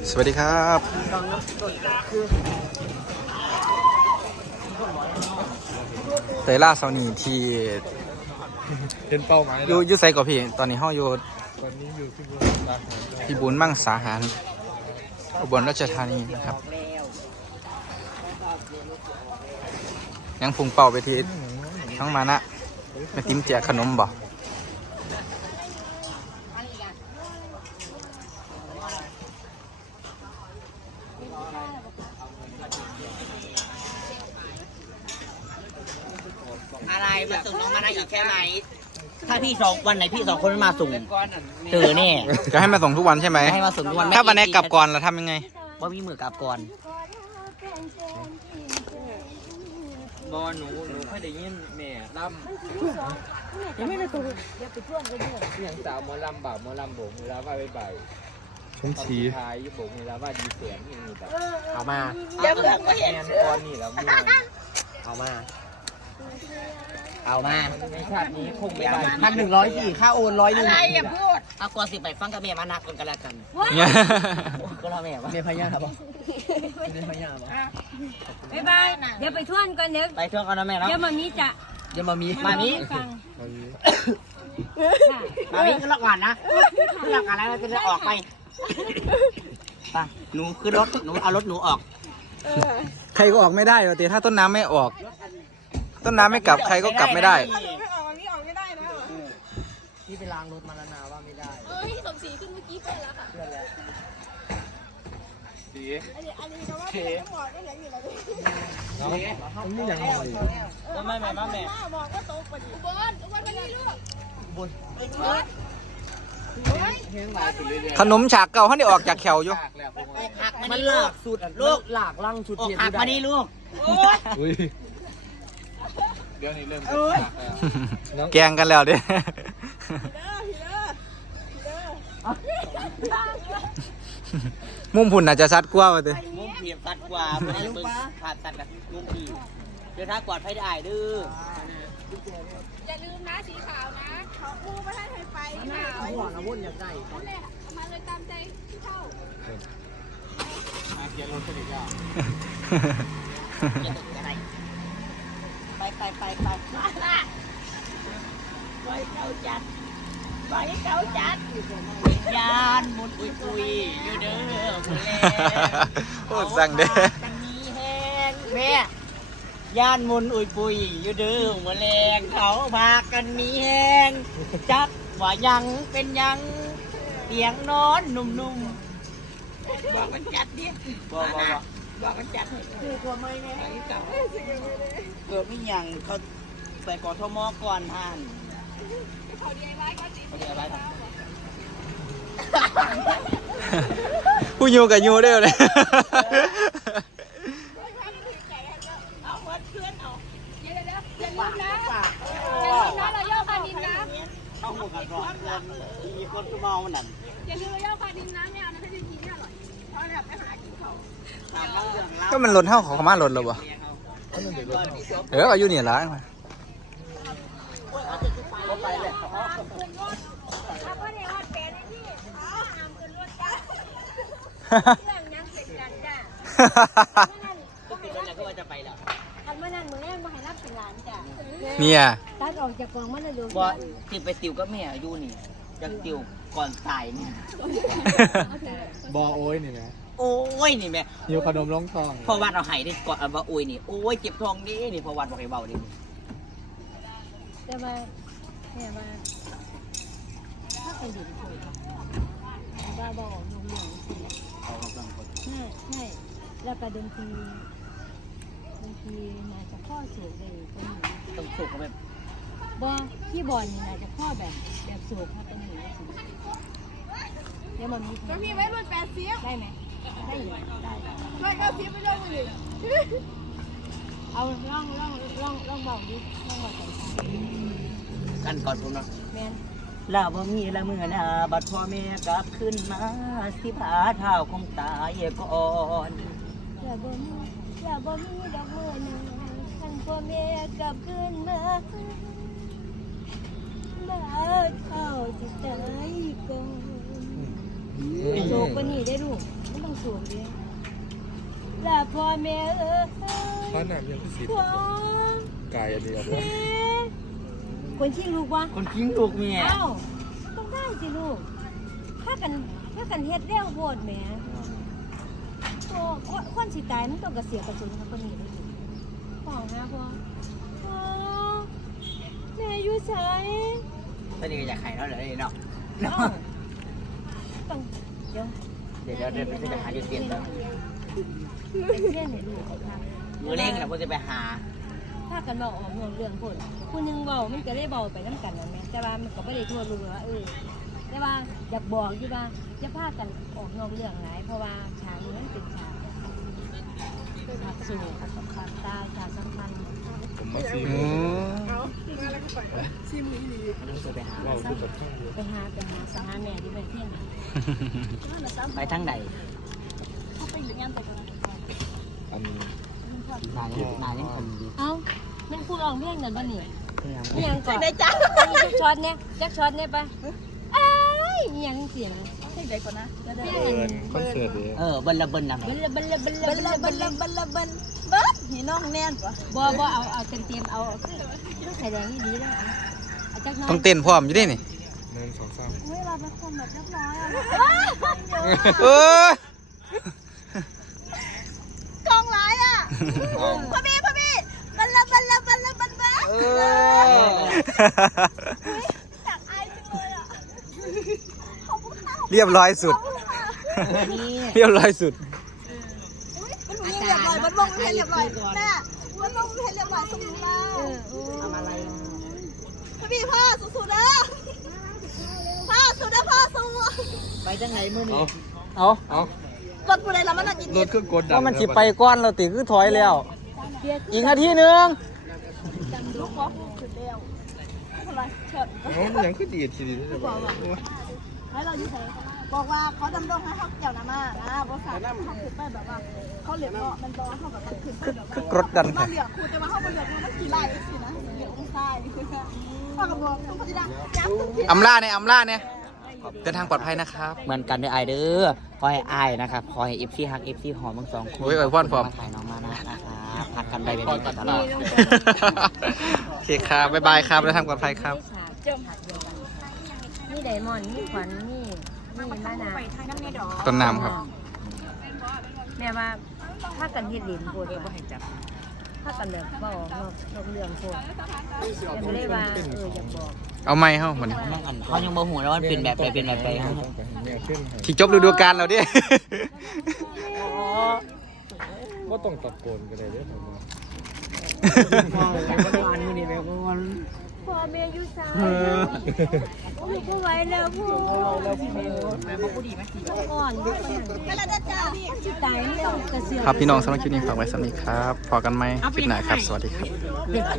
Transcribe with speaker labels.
Speaker 1: สวัสดีครับเตยล่าเซานีที่
Speaker 2: เป็นเป้าหมาย
Speaker 1: อยู่ไซก่อพี่ตอนนี้ห้องอยู่
Speaker 2: วันนี้อยู่
Speaker 1: ที่บุญมั่งสาหารอุบลราชธานีนะครับยังพุงเป่าไปทีทั้งมานะไม่ติ้มแจกขนมบ่
Speaker 3: อะไรมาส่งน้องมานะอีกแค่ไหนถ้าพี่สองวันไหนพี่สองคนไม่มาส่งเจอแน่
Speaker 1: จะให้มาส่งทุกวันใช่ไหม
Speaker 3: ให้มาส่งทุกวัน
Speaker 1: ถ้าวันไหนกลับก่อนเราทำยังไง
Speaker 3: ว่ามีมือกลับก่อน
Speaker 2: บอหนูค่อยได้ยินแม่ลำ
Speaker 3: ยังไม่ได้ตัว
Speaker 2: เสียงสาวหมอลำบ่าวหมอลำโบกมือลาว่าใบชมชีท้ายโบกมือลาว่าดีเสียงนี่มีแต่
Speaker 3: เอามา
Speaker 2: แอนก้อนนี่แล้วมือ
Speaker 3: เอามา
Speaker 2: ในชาตินี้คงไม่ได้
Speaker 3: 1,104ค่าโอน100อะไรอย่าพูดเอาก่อนสิไปฟังกับแม่มานักกันแล้วกันก็รอแม่วะแม่พญาครับแม่พญาบ่
Speaker 4: บ๊ายบายเดี๋ยวไปท่วนก่อนเดี๋ยว
Speaker 3: ไปท่วนก่อนนะแม่เนาะ
Speaker 4: เดี๋ยวมามีจะ
Speaker 3: เดี๋ยวมามีฟังมามีก็ล็อกหวานนะล็อกอะไรเราจะออกไปไปหนูขึ้นรถหนูเอารถหนูออก
Speaker 1: ใครก็ออกไม่ได้วะตีถ้าต้นน้ำไม่ออกต้นน้ำไม่กลับใครก็กลับไม่ได้
Speaker 3: พี่ไปล้างรถมาแล้วนะว่าไม่ได้
Speaker 4: สมศรีขึ้นเมื่อกี้ไปแล้วค่ะ
Speaker 2: ดี
Speaker 4: อันนี้ก็ว่าเป็นหมอก็ยังอยู่แล้ว
Speaker 2: นี่ยังไง
Speaker 3: ก็ไม่แม่
Speaker 4: บอกว่าโตกว่านี้อุบลไปนี่ลูก
Speaker 1: ขนมฉากเก่าเขาได้ออกจากแขวอยู่
Speaker 3: มันหลากสุดลูกหลากล่างชุดเทียนหักมานี่ลูก
Speaker 2: เดี๋ยวนี้เริ่ม
Speaker 1: แกงกันแล้วดิมุมหุ่นอาจจะชัดกว่ามาดิ
Speaker 3: มุมเพียบชัดกว่าไม่ได้มึงผ่านตัดกับมุมผีเดี๋ยวถ้ากอดไฟได้ดื้อ
Speaker 4: อย่าลืมนะสีขาวนะมูไม่ให้ไปนะ
Speaker 3: หัวน้ำวุ่นอย่างไร
Speaker 4: นั่นแหละมาเลยตามใจที่เข้า
Speaker 2: เกียร์รถสนิทอ่ะ
Speaker 3: ไปไปเขาจัดยานมุนปุยอยู่เด้อคนแรก
Speaker 1: โอ้สั่งเด้อ
Speaker 3: มีแห้งแม่ย่านมุนปุยอยู่เด้อมาแรงเขาพากันมีแห้งจักว่ายังเป็นยังเตียงนอนนุ่มๆบอกมันจัดดิบอกมันจัดคือตัวไม่ไงเกิดไม่ยังเขาใส่กอทมก่อนท่าน
Speaker 4: เขาดีไว้ก็ดี
Speaker 1: ผู้ยูกับยูได้เลย
Speaker 4: เอาวัดเพื่อนเอาอย่าลืมนะเราย่อคาดินนะ
Speaker 3: เอาหมูกระรอกมีคนก็มองมันนั่น
Speaker 4: อย่าลืมย่อคาดินนะเนี่ยนะถ้าดินทีนี่อร่อยเพราะแบบไปหากินเขา
Speaker 1: ก็มันหล่นเท่าของมาหล่นหรอวะอายุเนี่ยร้ายมา
Speaker 3: ไปเลย
Speaker 1: เนี่ย
Speaker 4: ตัดออกจากกองมันเลยดู
Speaker 3: บ่ติวไปติวก็แม่อยู่นี่จะติวก่อนตายเนี่ย
Speaker 2: บอโอ้ยนี่นะ
Speaker 3: โอ้ยนี่แม่
Speaker 2: หิวขนมร้องทอง
Speaker 3: พอวัดเอาไห้ได้ก่อนว่าโอ้ยนี่โอ้ยเจ็บท้องนี่นี่พอวัดบอกให้เบาดิ
Speaker 4: จะมาเนี่ยมาถ้าเป็นดินถูกบ้าบอลงเหลืองใช่แล้วก็ดนตรีน่าจะข้อสูงเลย
Speaker 3: ต้องสูงแบบ
Speaker 4: บอที่บอลนี่น่าจะข้อแบบสูงถ้าเป็นหนูแล้วมันมีไว้รุ่น80ได้ไหมได้อยู่ได้ช่วย90ไม่ต้องเลยเอาล่องเบาดิล่องเบาใส่
Speaker 3: กันก่อนผมเนาะ
Speaker 4: แมน
Speaker 3: ลาบ่มีละเมื่อนาบัดพ่อแม่กลับขึ้นมาสิผาเท้าคงตายก่อน
Speaker 4: ลาบ่มีดอกมือหนึ่งท่านพ่อแม่กลับขึ้นมาเท้าสิตายก่อนโศกกว่านี้ได้ลูกไม่ต้องสูงดิและพ่อแม่
Speaker 5: เพราะน้ำยังคือสี
Speaker 4: พ่อก
Speaker 5: ายอันนี้ออก
Speaker 4: แม่คนที่ลูกวะ
Speaker 3: คนทิ้งลูกเมีย
Speaker 4: เอ้าต้องได้สิลูกถ้ากันเฮ็ดเร็วโหดแหมโอ้คนสิตายมันต้องกระเสียกระสุนครับคนนี้ได้สิพ่อหาพ่อแม่อยู่ไส
Speaker 3: ตอนนี้ก็อยากไข่แล้วเลยเนาะ
Speaker 4: เอ้าต้องเดี๋ยว
Speaker 3: เดี๋ยวไปหาจุดเปลี่ยนแล้ว
Speaker 4: เล่นให้ลูกเขาทำ
Speaker 3: มือเล่งนะพ่อจะไปหา
Speaker 4: ถ้ากันเบาออกห่วงเรื่องคนผู้หนึงเบามันก็ได้เบาไปน้ำกันนั่นแหละแต่ว่ามันก็ไม่ได้ทั่วรู้ว่าแต่ว่าอยากบอกที่ว่าจะพากันออกนอกเรื่องหลายเพราะว่าฉากนี้มันเป็นฉากสู่ฉากสำคัญตายฉากสำคัญ
Speaker 5: ผมมาซี
Speaker 1: โอ้
Speaker 3: จะไปหา
Speaker 5: เราคือแบบข้างเดียว
Speaker 4: ไปหาสหาแม่ที่เป็นเที่ยง
Speaker 3: ไปทั้งใด
Speaker 5: อันนี้
Speaker 3: นานยังคนดี
Speaker 4: เอ้ามันพูดออกเรื่องนั่นป่ะนี่
Speaker 3: เพื่อน
Speaker 4: นี่ยังก่อนได้จ้าจักช็อตเนี่ยไปเอ้ยยังเสียงเท่าไหร่ก่อนนะ
Speaker 5: เปิดคอนเสิร์ตเดียว
Speaker 3: เบิ้ลละเบิ้ลนะ
Speaker 4: บัลละบัลละบัลละบัลละบัลละบัลละบัลหีน้องแน่นบ่เอาเต็มเอาคือใส่แดงนี่ดีแล้วเอาจักน้อย
Speaker 1: ต้องเต้นพร้อมอยู่ดินี่
Speaker 5: 1 2 3
Speaker 4: เวลาเป็นคนแบบเรียบร้อยอ่ะ
Speaker 1: เออก
Speaker 4: องร้ายอ่ะพ่อพี่บัลละบัลละบัลละบัลละ
Speaker 1: เออ
Speaker 4: อยากอายจังเลยอ่ะ
Speaker 1: เรียบร้อยสุด เรียบร้อยสุด
Speaker 4: มันเรียบร้อยมันลงเรียบร้อยแม่มันลงเรียบร้อยสมแล้ว
Speaker 3: ทำอะไร
Speaker 4: พี่พ่อสู้ๆนะพ่อสู้นะพ่อสู้
Speaker 3: ไปทั้งไหนมือนี่
Speaker 1: เอา
Speaker 4: รถกูเลยแล้วมันจิต
Speaker 5: รถเครื่องกดดัน
Speaker 1: ว่ามันสิไปก้อนเราติคือถอยแล้ว อีกนาทีหนึง
Speaker 4: ลูกพ่อขึ้นเร็วอะไรเฉิด
Speaker 5: มันยังคือดีทีดีใช่ไหม
Speaker 4: ให้เราอยู่ไหนบอกว่าเขาดำรงให้เขาเกี่ยวน้ำมาบริษัทเขาขึ้นไปแบบว่าเขาเหลือมันบอกว่าเขาแบบขึ้นไปแบบ
Speaker 1: คือกรดดัน
Speaker 4: มา
Speaker 1: ค่ะ
Speaker 4: เหลือคูแต่ว่าเขาเหลือมันกี่ไร่สินะเหลือองศาคือพ่อกับบอกทุกคนที่ได้ย้ำทุกที
Speaker 1: อำลาเนี่ยเดินทางปลอดภัยนะครับ
Speaker 3: เหมือนกันด้วยไอเด้อขอให้ไอนะครับขอให้FCฮัก FC หอมทั้งสองคน
Speaker 1: โอ้ยอวยพรพร้อม
Speaker 3: ถ่ายน้องมานะครับพักกันไปเป็นตลอด
Speaker 1: โอเคครับ บ๊ายบายครับเดินทางปลอดภัยครับ
Speaker 4: นี่ไดมอนด์นี่ขวัญนี่มานา
Speaker 1: ต้นน้ำครับ
Speaker 4: แม่ว่าถ้ากันเฮ็ดดินโพดบ่ให้จับถ้ากันแบบบ่นอกเรื่องโพดแต่ไม่ได้ว่าอยากบอก
Speaker 1: เอาไม้เข้าเหมือน
Speaker 3: เขายังบ่หูแล้วมันเป็นแบบไปเป็นแบบไปฮะ
Speaker 5: เนี่ยขึ้น
Speaker 1: ที่จบฤดูกาลเราดิ
Speaker 5: ว่าต้องตะโกนกันเลยเนี่ยผม
Speaker 4: พ่อแม่อยู่ซ้ายลูกบ่ไหวแล้วพ่ออ่อนลูกไปแล้วจ้าสิตายไม่ต้องกระเสือก
Speaker 1: ครับพี่น้องสำหรับคลิปนี้ฝากไว้สำหรับนี้ครับพอกันไหมคลิปหน้าครับ สวัสดีครับ